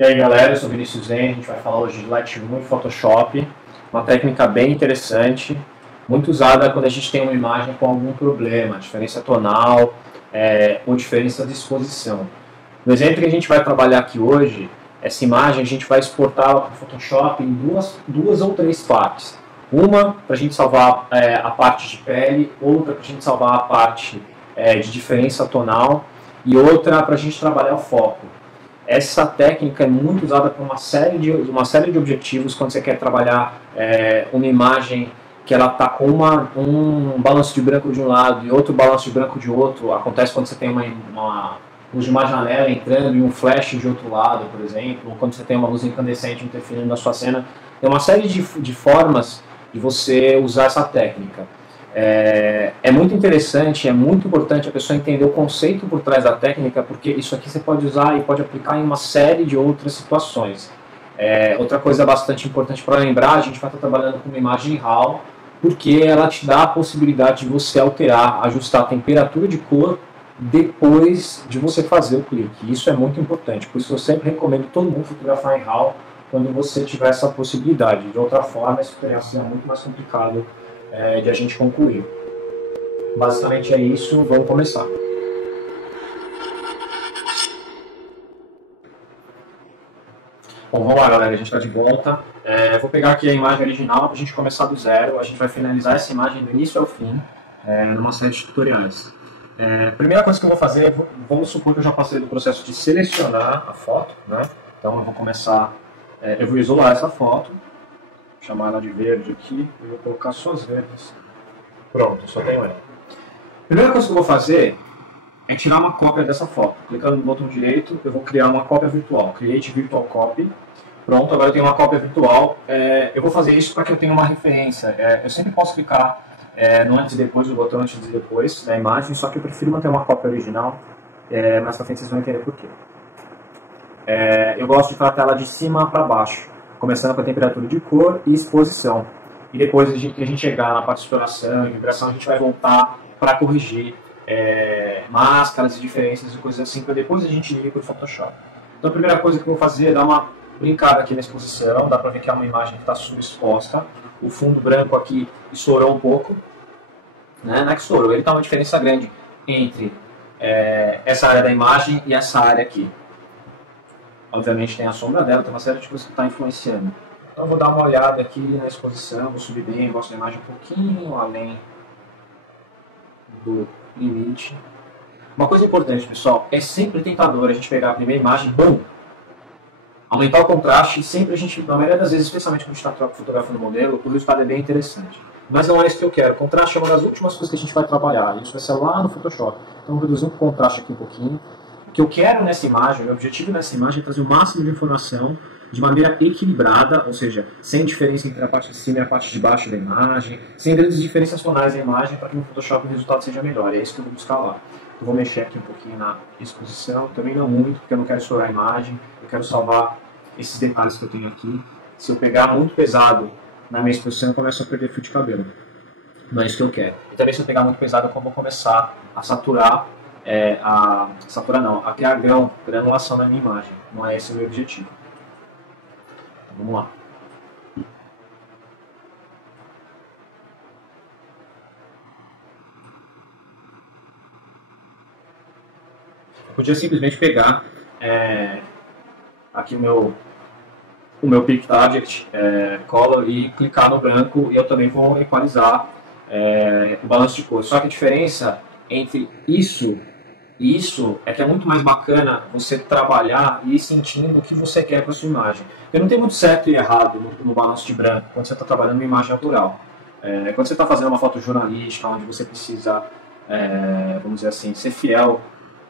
E aí galera, eu sou Vinícius Zen, a gente vai falar hoje de Lightroom e Photoshop, uma técnica bem interessante, muito usada quando a gente tem uma imagem com algum problema, diferença tonal ou diferença de exposição. No exemplo que a gente vai trabalhar aqui hoje, essa imagem a gente vai exportá-la para o Photoshop em duas ou três partes. Uma para a gente salvar a parte de pele, outra para a gente salvar a parte de diferença tonal e outra para a gente trabalhar o foco. Essa técnica é muito usada para uma série de objetivos quando você quer trabalhar uma imagem que ela está com um balanço de branco de um lado e outro balanço de branco de outro. Acontece quando você tem uma luz de uma janela entrando e um flash de outro lado, por exemplo, ou quando você tem uma luz incandescente interferindo na sua cena. Tem uma série de formas de você usar essa técnica. É muito interessante, é muito importante a pessoa entender o conceito por trás da técnica, porque isso aqui você pode usar e pode aplicar em uma série de outras situações. Outra coisa bastante importante para lembrar, a gente vai estar trabalhando com uma imagem RAW, porque ela te dá a possibilidade de você alterar, ajustar a temperatura de cor depois de você fazer o clique. Isso é muito importante, por isso eu sempre recomendo todo mundo fotografar em RAW quando você tiver essa possibilidade. De outra forma, esse experiência é muito mais complicado de a gente concluir. Basicamente é isso, vamos começar. Bom, vamos lá galera, a gente está de volta. Vou pegar aqui a imagem original para a gente começar do zero. A gente vai finalizar essa imagem do início ao fim, numa série de tutoriais. Primeira coisa que eu vou fazer, vamos supor que eu já passei do processo de selecionar a foto, né? Então eu vou começar, eu vou isolar essa foto, chamar ela de verde aqui, e vou colocar só as verdes. Pronto, só tenho ela. Primeira coisa que eu vou fazer é tirar uma cópia dessa foto. Clicando no botão direito, eu vou criar uma cópia virtual. Create Virtual Copy. Pronto, agora eu tenho uma cópia virtual. Eu vou fazer isso para que eu tenha uma referência. Eu sempre posso clicar no antes e depois, no botão antes e depois da imagem, só que eu prefiro manter uma cópia original. Mais pra frente vocês vão entender por quê. Eu gosto de tratar ela de cima para baixo, começando com a temperatura de cor e exposição. E depois que a gente chegar na parte de exploração e vibração, a gente vai voltar para corrigir máscaras e diferenças e coisas assim, para depois a gente ir para o Photoshop. Então a primeira coisa que eu vou fazer é dar uma brincada aqui na exposição. Dá para ver que é uma imagem que está subexposta. O fundo branco aqui estourou um pouco. Não é que estourou, ele está uma diferença grande entre essa área da imagem e essa área aqui. Obviamente tem a sombra dela, tem uma série de coisas que está influenciando. Então eu vou dar uma olhada aqui na exposição, vou subir bem, gosto da imagem um pouquinho além do limite. Uma coisa importante, pessoal, é sempre tentador a gente pegar a primeira imagem, bum, aumentar o contraste, sempre a gente, na maioria das vezes, especialmente quando a gente está fotografando o modelo, o resultado é bem interessante. Mas não é isso que eu quero. O contraste é uma das últimas coisas que a gente vai trabalhar. Isso vai ser lá no Photoshop. Então vou reduzir o contraste aqui um pouquinho. O que eu quero nessa imagem, o meu objetivo nessa imagem é trazer o máximo de informação de maneira equilibrada, ou seja, sem diferença entre a parte de cima e a parte de baixo da imagem, sem grandes diferenças tonais da imagem, para que no Photoshop o resultado seja melhor. É isso que eu vou buscar lá. Eu vou mexer aqui um pouquinho na exposição, também não muito, porque eu não quero estourar a imagem, eu quero salvar esses detalhes que eu tenho aqui. Se eu pegar muito pesado na minha exposição, eu começo a perder fio de cabelo. Não é isso que eu quero. E também se eu pegar muito pesado, eu vou começar a saturar, a criar granulação na minha imagem. Não é esse o meu objetivo. Então, vamos lá. Eu podia simplesmente pegar aqui o meu Pick Target Color e clicar no branco, e eu também vou equalizar o balanço de cor. Só que a diferença entre isso e isso é que é muito mais bacana você trabalhar e ir sentindo o que você quer para a sua imagem. Porque não tem muito certo e errado no balanço de branco quando você está trabalhando uma imagem autoral. Quando você está fazendo uma foto jornalística, onde você precisa, vamos dizer assim, ser fiel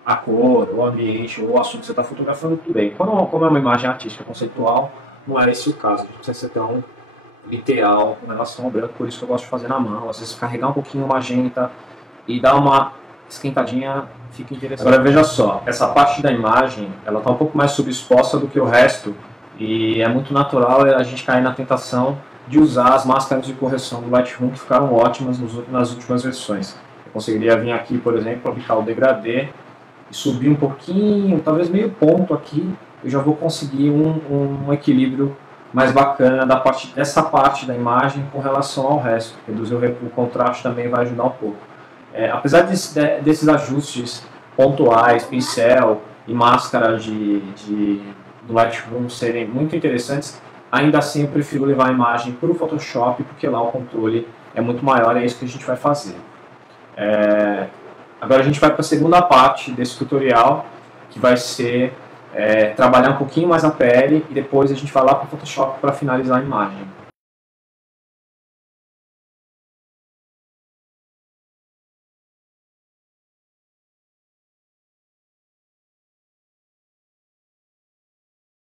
à cor, ao ambiente, ou ao assunto que você está fotografando, tudo bem. Como é uma imagem artística conceitual, não é esse o caso. A gente precisa ser tão literal com relação ao branco, por isso que eu gosto de fazer na mão. Às vezes carregar um pouquinho o magenta e dar uma esquentadinha fica interessante. Agora veja só, essa parte da imagem ela está um pouco mais subexposta do que o resto, e é muito natural a gente cair na tentação de usar as máscaras de correção do Lightroom, que ficaram ótimas nas últimas versões. Eu conseguiria vir aqui, por exemplo, aplicar o degradê e subir um pouquinho, talvez meio ponto aqui, eu já vou conseguir um equilíbrio mais bacana dessa parte da imagem com relação ao resto. Reduzir o contraste também vai ajudar um pouco. Apesar desses ajustes pontuais, pincel e máscara do Lightroom serem muito interessantes, ainda assim eu prefiro levar a imagem para o Photoshop, porque lá o controle é muito maior, é isso que a gente vai fazer. Agora a gente vai para a segunda parte desse tutorial, que vai ser trabalhar um pouquinho mais a pele, e depois a gente vai lá para o Photoshop para finalizar a imagem.